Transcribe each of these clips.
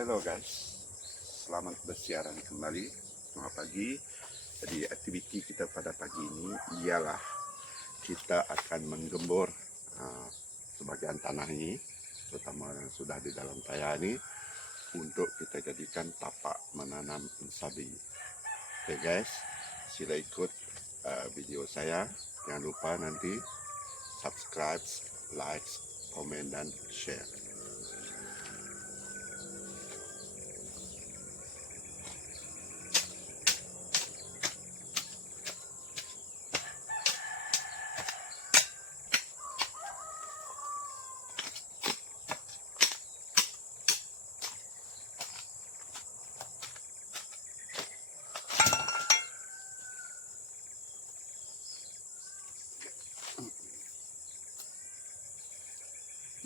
Hello guys, selamat bersiaran kembali. Selamat pagi. Jadi aktiviti kita pada pagi ini ialah kita akan menggembur uh, sebagian tanah ini, terutama yang sudah di dalam tayar ini, untuk kita jadikan tapak menanam sabi. Oke okay guys, sila ikut uh, video saya. Jangan lupa nanti subscribe, like, komen, dan share.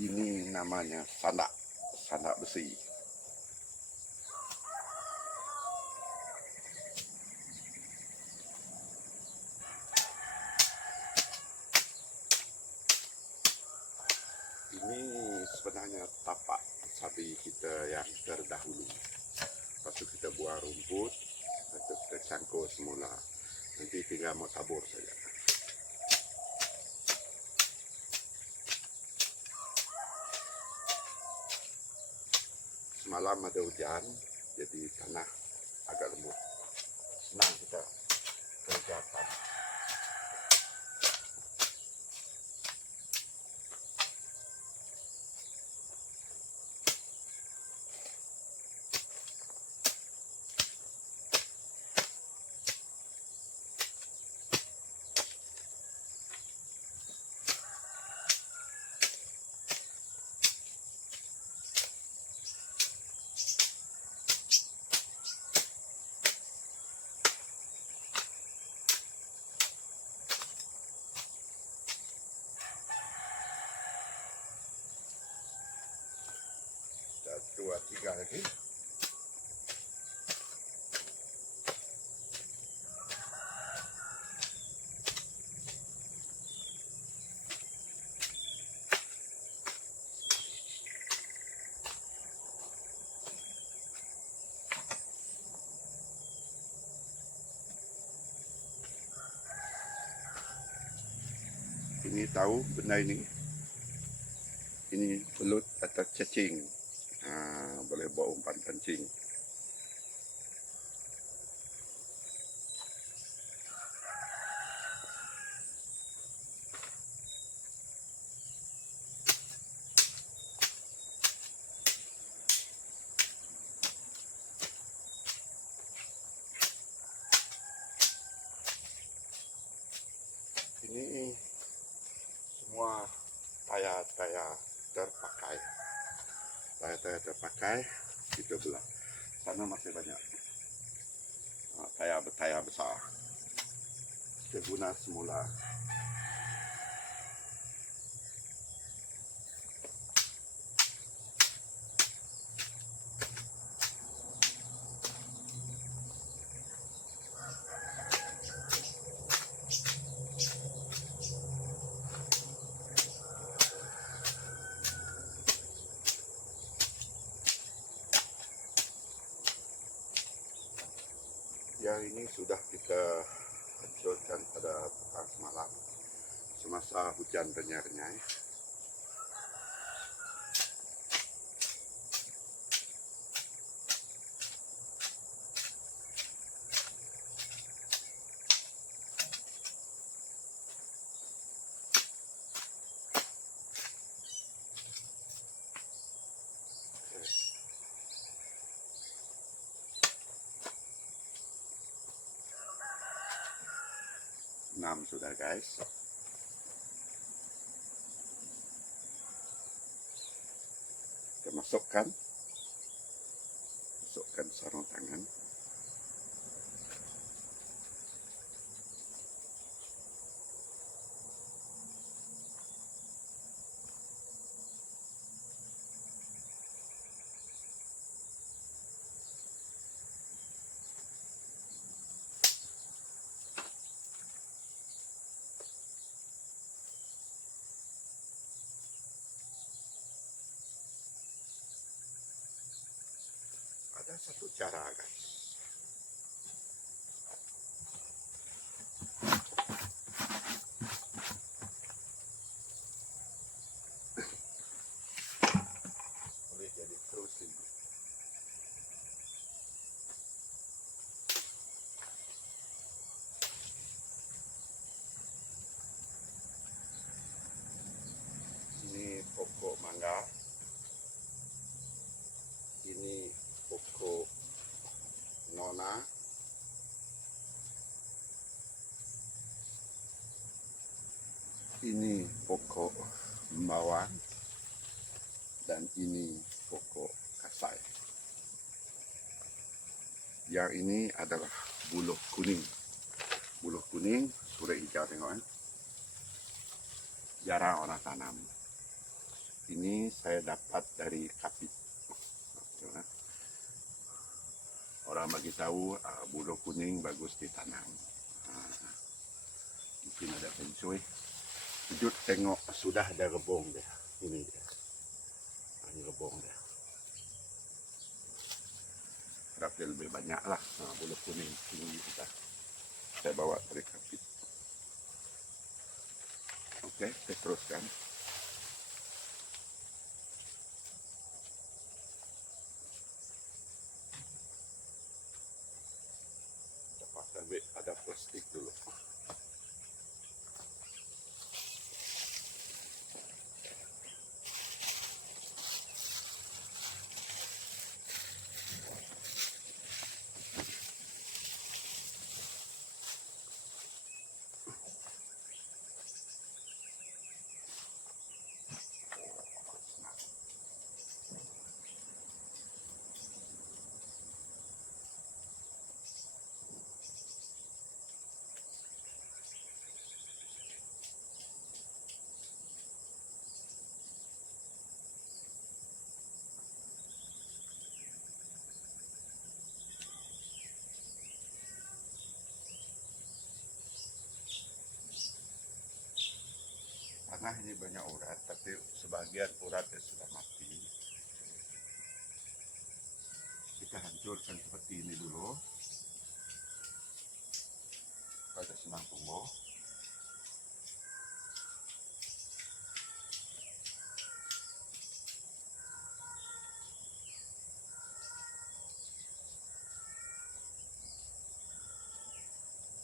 Ini namanya sandak, sandak besi. Ini sebenarnya tapak sapi kita yang terdahulu. Lepas kita buang rumput, kita cangkul semula. Nanti tinggal mau tabur saja. Semalam ada hujan jadi tanah agak lembut. Senang kita kerjakan dan dua tiga lagi ini tahu benda ini ini belut atau cacing Ah, boleh buat umpan pancing. Ini semua tayar-tayar terpakai. Tayar-tayar terpakai kita belah sana masih banyak. Ah, tayar besar. Kita guna semula ini sudah kita hancurkan pada petang semalam. Semasa hujan renyai-renyai sudah guys. Kita masukkan satu cara guys. Boleh jadi terus ini. Ini pokok mangga. Ini pokok nona. Ini pokok bawang dan ini pokok kasai. Yang ini adalah buluh kuning. Buluh kuning, sudah hijau tengok kan. Jarang orang tanam. Ini saya dapat dari kapit. Kan. Orang bagi tahu uh, buluh kuning bagus ditanam. Ah, mungkin ada pencuri. Sujud tengok sudah ada rebong dia. Ini dia. Ini rebong dia. Harap dia lebih banyak lah nah, buluh kuning tinggi kita. Saya bawa dari kapit. Oke, saya teruskan. Ini banyak urat, tapi sebagian uratnya sudah mati. Kita hancurkan seperti ini dulu. Pada senang tumbuh.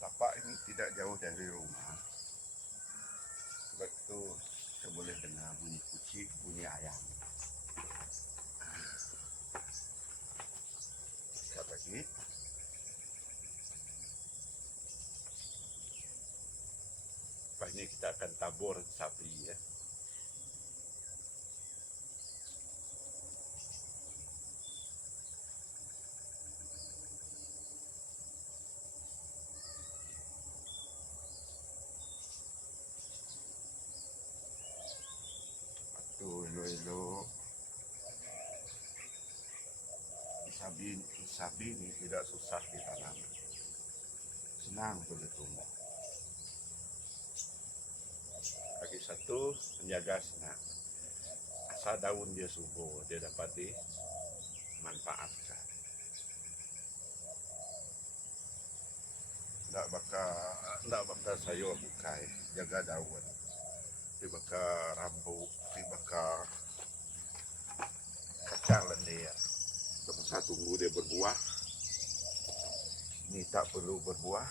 Tapak ini tidak jauh dari rumah. Itu saya boleh dengar bunyi kucing, bunyi ayam. Lihat lagi. Lepas ini kita akan tabur sapi ya. Elo-elo. Sabi, sabi ini tidak susah ditanam. Senang ditumbuh. Lagi satu, menjaga senang. Asal daun dia subur, dia dapat dimanfaatkan. Tidak bakal, tidak bakal sayur bukai, jaga daun bakal rambut, dia lendir. Semasa tunggu dia berbuah. Ini tak perlu berbuah.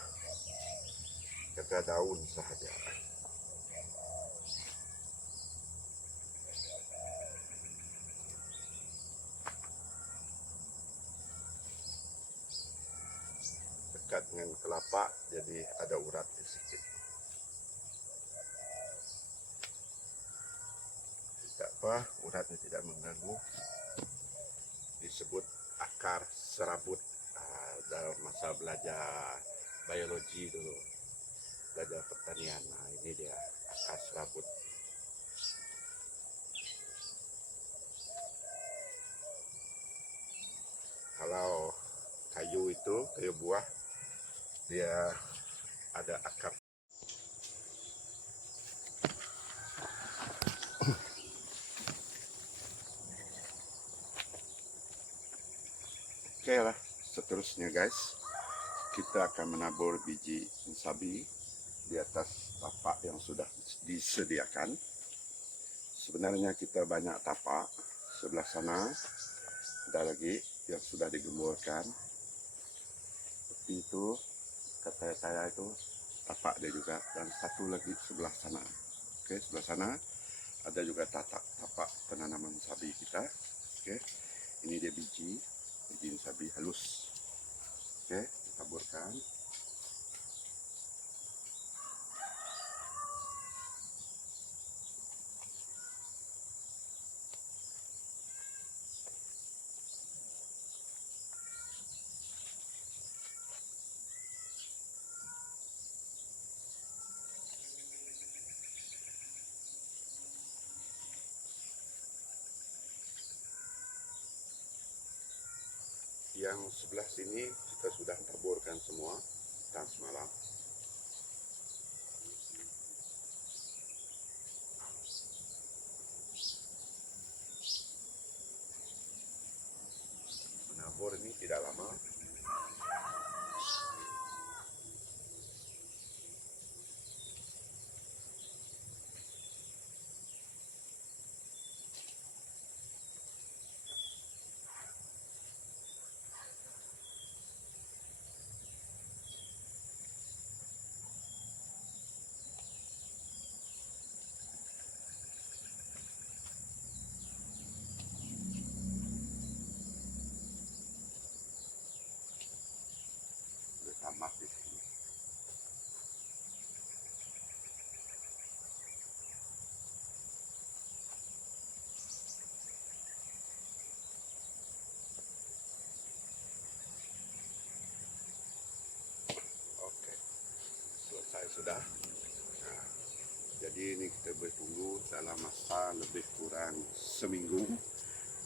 Kata daun sahaja. Dekat dengan kelapa, jadi ada urat di sikit. tidak apa uratnya tidak mengganggu. Disebut akar serabut Ah, dalam masa belajar biologi dulu. Belajar pertanian. Nah ini dia akar serabut. Kalau kayu itu kayu buah dia ada akar Oke, Oke lah, seterusnya guys, kita akan menabur biji sabi di atas tapak yang sudah disediakan. Sebenarnya kita banyak tapak sebelah sana ada lagi yang sudah digemburkan. Seperti itu kata saya itu tapak dia juga dan satu lagi sebelah sana. Oke, sebelah sana ada juga tapak tapak penanaman sabi kita. Oke, ini dia biji biji sabi halus. Oke, ditaburkan. Yang sebelah sini kita sudah taburkan semua dan semalam. Nah, jadi ini kita bertunggu dalam masa lebih kurang seminggu.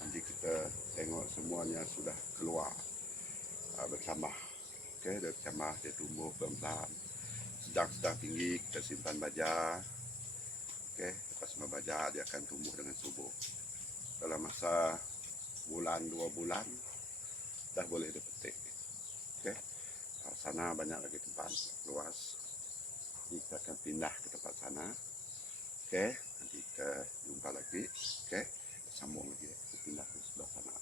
Nanti kita tengok semuanya sudah keluar uh, bertambah. Oke, dia bertambah, dia tumbuh pelan-pelan. Sedang-sedang tinggi kita simpan baja. Oke, lepas simpan baja dia akan tumbuh dengan subur. Dalam masa bulan dua bulan dah boleh dipetik. Oke, uh, sana banyak lagi tempat luas. Kita akan pindah ke tempat sana. Oke, nanti kita jumpa lagi. Oke, kita sambung lagi. Kita pindah ke sebelah sana.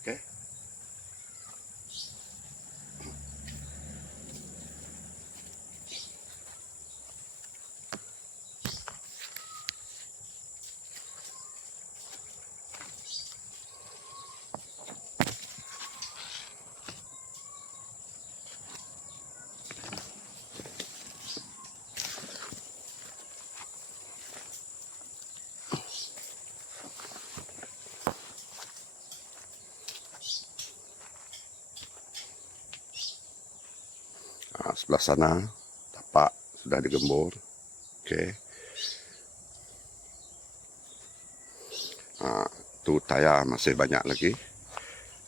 Oke. Nah, sebelah sana tapak sudah digembur. Oke. Ah, tu tayar masih banyak lagi.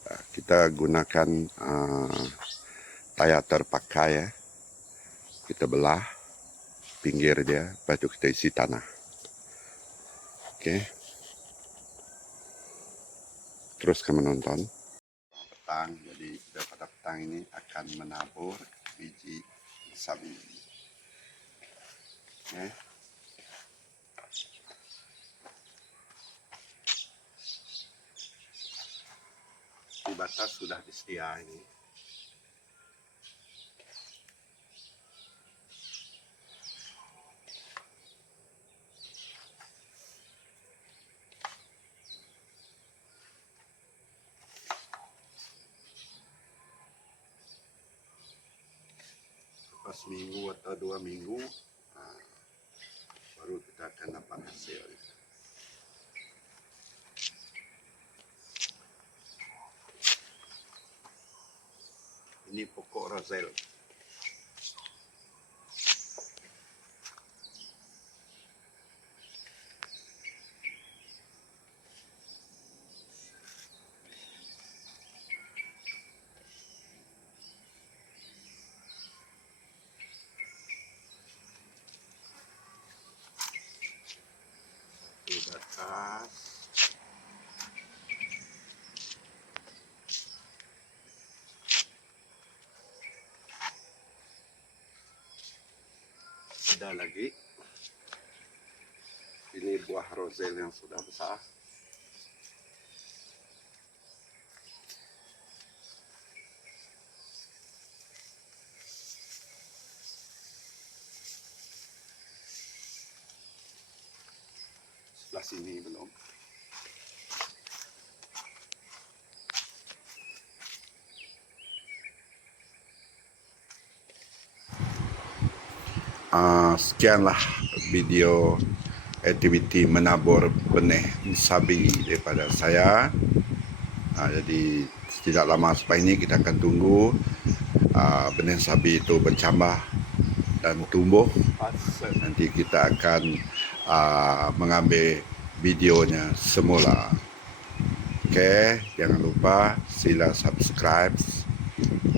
Ah, kita gunakan ah, tayar terpakai ya. Kita belah pinggir dia, tu kita isi tanah. Oke. Teruskan menonton. Petang, jadi pada petang ini akan menabur biji sabi. Oke. Di batas sudah disediakan seminggu atau dua minggu, ah, baru kita akan dapat hasil. Ini pokok razel. Di batas. Ada lagi. Ini buah rosel yang sudah besar. Sebelah sini belum. Sekianlah video aktiviti menabur benih sabi daripada saya. Ah, jadi tidak lama selepas ini kita akan tunggu ah, benih sabi itu bercambah dan tumbuh. Nanti kita akan ah, mengambil videonya semula. Oke, jangan lupa sila subscribe,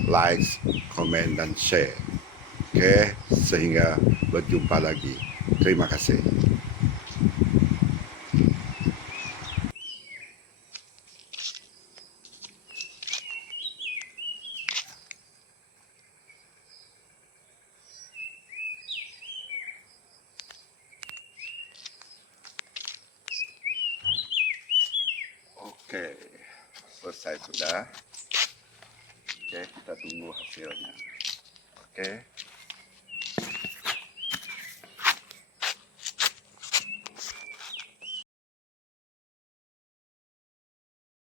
like, komen dan share. Oke, sehingga berjumpa lagi. Terima kasih. Oke, selesai sudah. Oke, kita tunggu hasilnya. Oke.